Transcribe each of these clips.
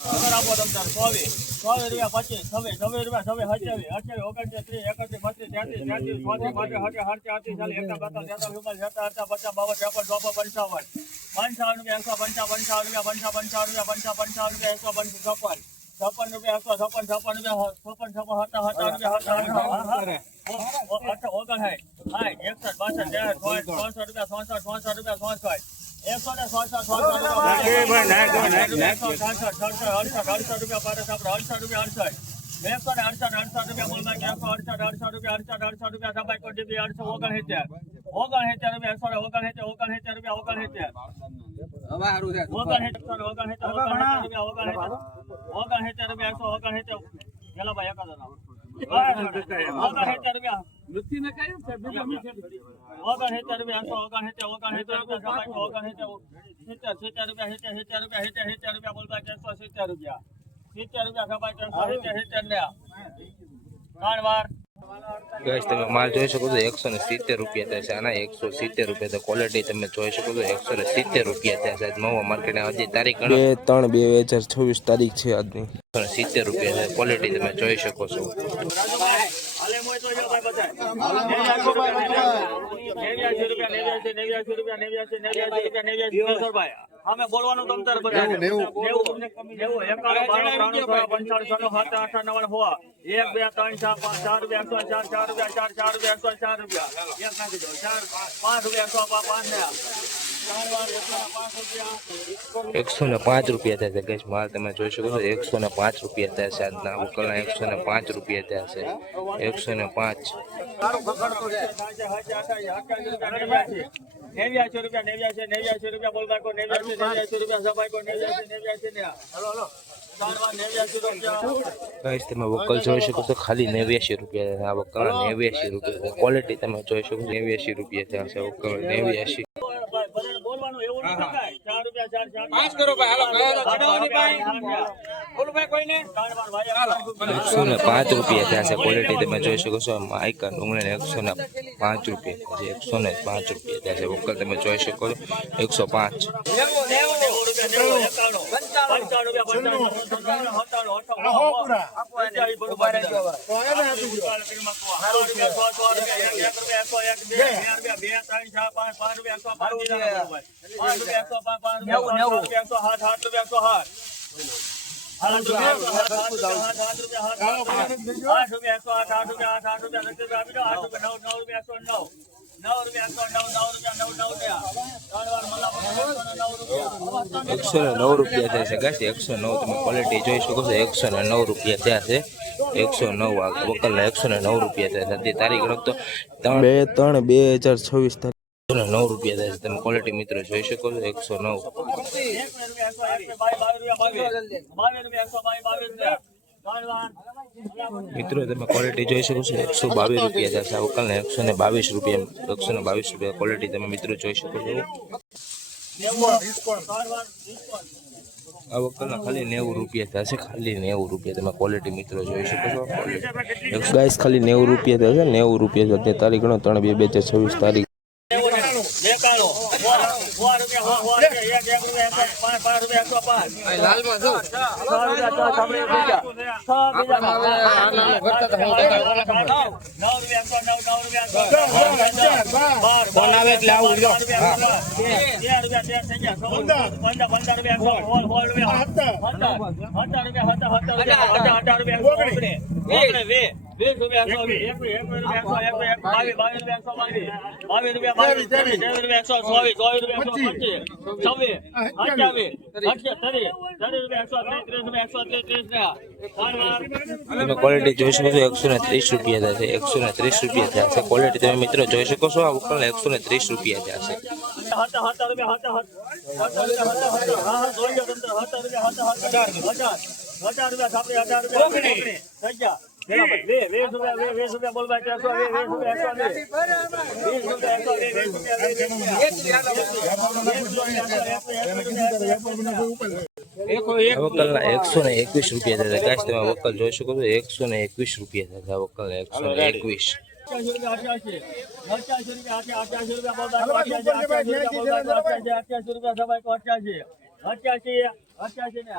અગર આપો તમ તાર 100 રૂપિયા 25 26 રૂપિયા 27 28 29 30 31 32 33 34 35 40 41 गाइस તમે માલ જોઈ શકો છો 170 રૂપિયા થાય છે આના 170 રૂપિયા તો ક્વોલિટી તમે જોઈ શકો છો 170 રૂપિયા થાય છે મહુવા માર્કેટની આજે તારીખ 2/3/2024 તારીખ છે આજની 170 રૂપિયા છે ક્વોલિટી તમે જોઈ શકો છો અમે બોલવાનું તમ તાર બધા 90 91 92 95 7 8 9 હોવા 1 2 3 4 5 4 રૂપિયા 4 રૂપિયા 4 રૂપિયા એક નાખી દો 4 5 રૂપિયા 5 ને 105 રૂપિયા થાય છે ગેસ માલ તમે જોઈ શકો છો 105 રૂપિયા થાય છે આજના ઉકલના 105 રૂપિયા થાય છે 105 89 રૂપિયા બોલ બાકો 89 રૂપિયા સફાઈ કો 89 ને હલો ગાઈસ તમે વકલ જોઈ શકો છો ખાલી 89 રૂપિયા આ વકલ 89 રૂપિયા ક્વોલિટી તમે જોઈ શકો 89 રૂપિયા થાય છે વકલ 89 બોલવાનું એવું ન થાય 4 રૂપિયા 4 5 કરો ભાઈ હાલો કાઢવાની ભાઈ બોલો ભાઈ કોઈને હાલો 105 રૂપિયા થાય છે ક્વોલિટી તમે જોઈ શકો છો માઈકા ડુંગળી 105 રૂપિયા છે 105 રૂપિયા થાય છે વકલ તમે જોઈ શકો છો 105 109 રૂપિયા થાય છે ગાઈસ 109 તમે ક્વોલિટી જોઈ શકો છો 109 રૂપિયા થયા છે 109 વકલના 109 રૂપિયા થાય છે તારીખ તો 2/3/2024 9 રૂપિયા થાય છે તમે ક્વોલિટી મિત્રો જોઈ શકો છો 109 મિત્રો તમે ક્વોલિટી જોઈ શકો છો 122 રૂપિયા થાય છે વકલના 122 રૂપિયા ક્વોલિટી તમે મિત્રો જોઈ શકો છો આ વકલના ખાલી 90 રૂપિયા થશે ખાલી 90 રૂપિયા તમે ક્વોલિટી મિત્રો જોઈ શકો છો ગાઈસ ખાલી 90 રૂપિયા થશે 90 રૂપિયા છે તારીખ 3/2/2024 તારીખ ક્વોલિટી જોઈ શકો છો 130 રૂપિયા થશે 130 રૂપિયા થશે ક્વોલિટી તમે મિત્રો જોઈ શકો છો આ વકલ 130 રૂપિયા થશે વકલના 121 રૂપિયા થશે ગાઈસ તમે વકલ જોઈ શકો છો 121 રૂપિયા થશે વકલ 121 88 ને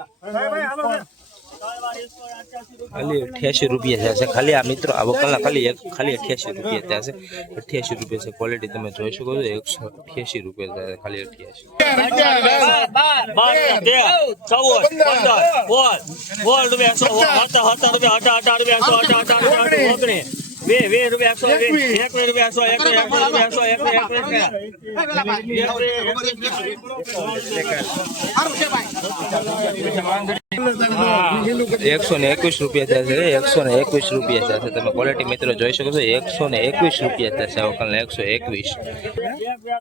ખાલી 88 રૂપિયા થશે ખાલી આ મિત્રો આ વકલના ખાલી 88 રૂપિયા થશે 88 રૂપિયા છે ક્વોલિટી તમે જોઈ શકો છો 188 રૂપિયા થશે ખાલી 121 રૂપિયા થશે 121 રૂપિયા થશે તમે ક્વોલિટી મિત્રો જોઈ શકો છો 121 રૂપિયા થશે આ વકલના 121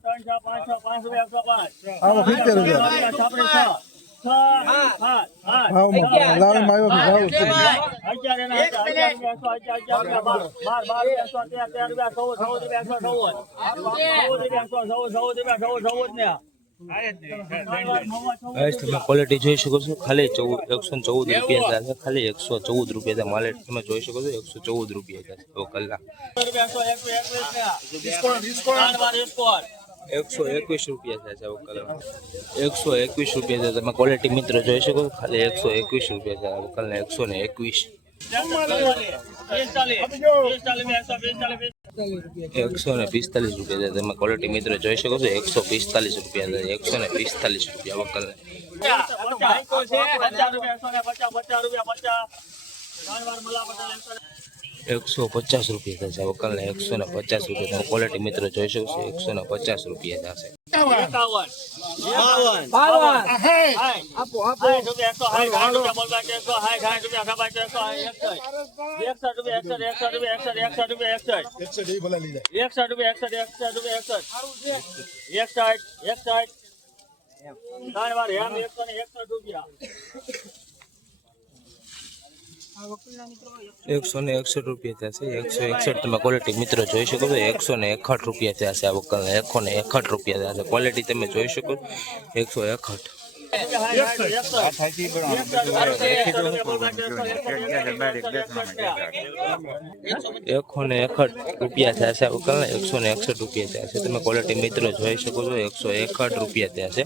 તમે ક્વોલિટી જોઈ શકો છો ખાલી 114 રૂપિયા થશે ખાલી 114 રૂપિયા માલ તમે જોઈ શકો છો 114 રૂપિયા થશે વકલના 121 રૂપિયા થશે વકલના 121 રૂપિયા થશે તમે ક્વોલિટી મિત્રો જોઈ શકો છો ખાલી 121 રૂપિયા થશે વકલના 121 145 રૂપિયા તમે ક્વોલિટી મિત્રો જોઈ શકો છો 145 રૂપિયા 145 રૂપિયા વકલને 150 રૂપિયા થશે વકલને 150 રૂપિયા તમે ક્વોલિટી મિત્રો જોઈ શકો છો 150 રૂપિયા થશે 161 રૂપિયા થશે 161 તમે ક્વોલિટી મિત્રો જોઈ શકો છો 161 રૂપિયા થશે આ વકલને 161 રૂપિયા થશે ક્વોલિટી તમે જોઈ શકો 161 રૂપિયા થશે વકલને 161 રૂપિયા થશે તમે ક્વોલિટી મિત્રો જોઈ શકો છો 161 રૂપિયા થશે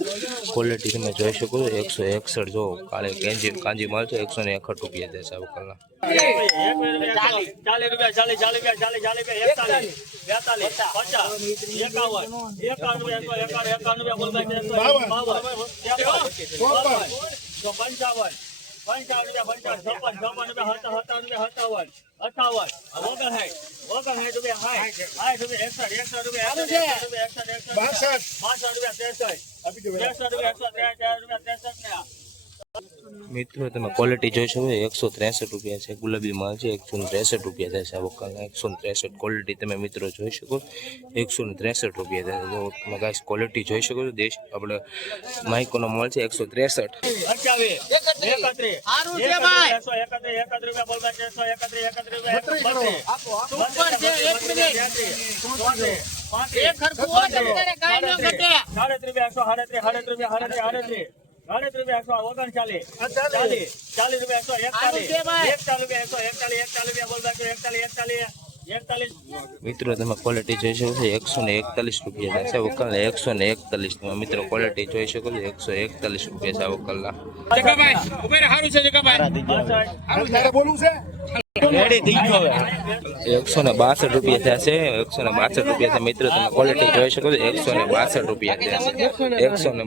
ક્વોલિટી તમે જોઈ શકો છો 161 જો કાલે કાંજી માલ છે 161 રૂપિયા થશે વકલના 163 મિત્રો તમે ક્વોલિટી જોઈ શકો 163 રૂપિયા છે ગુલાબી માલ છે 163 રૂપિયા થશે આ વકલના 163 ક્વોલિટી તમે મિત્રો જોઈ શકો 163 રૂપિયા થશે જો તમે ગાઈસ ક્વોલિટી જોઈ શકો છો દેશ આપણે માઇકોનો માલ છે 163 મિત્રો તમે ક્વોલિટી જોઈ શકો છો 141 રૂપિયા થશે વકલના 141 તમે મિત્રો ક્વોલિટી જોઈ શકો છો 141 રૂપિયા છે વકલના 162 રૂપિયા થશે 162 રૂપિયા મિત્રો તમે ક્વોલિટી જોઈ શકો છો 162 રૂપિયા થશે 162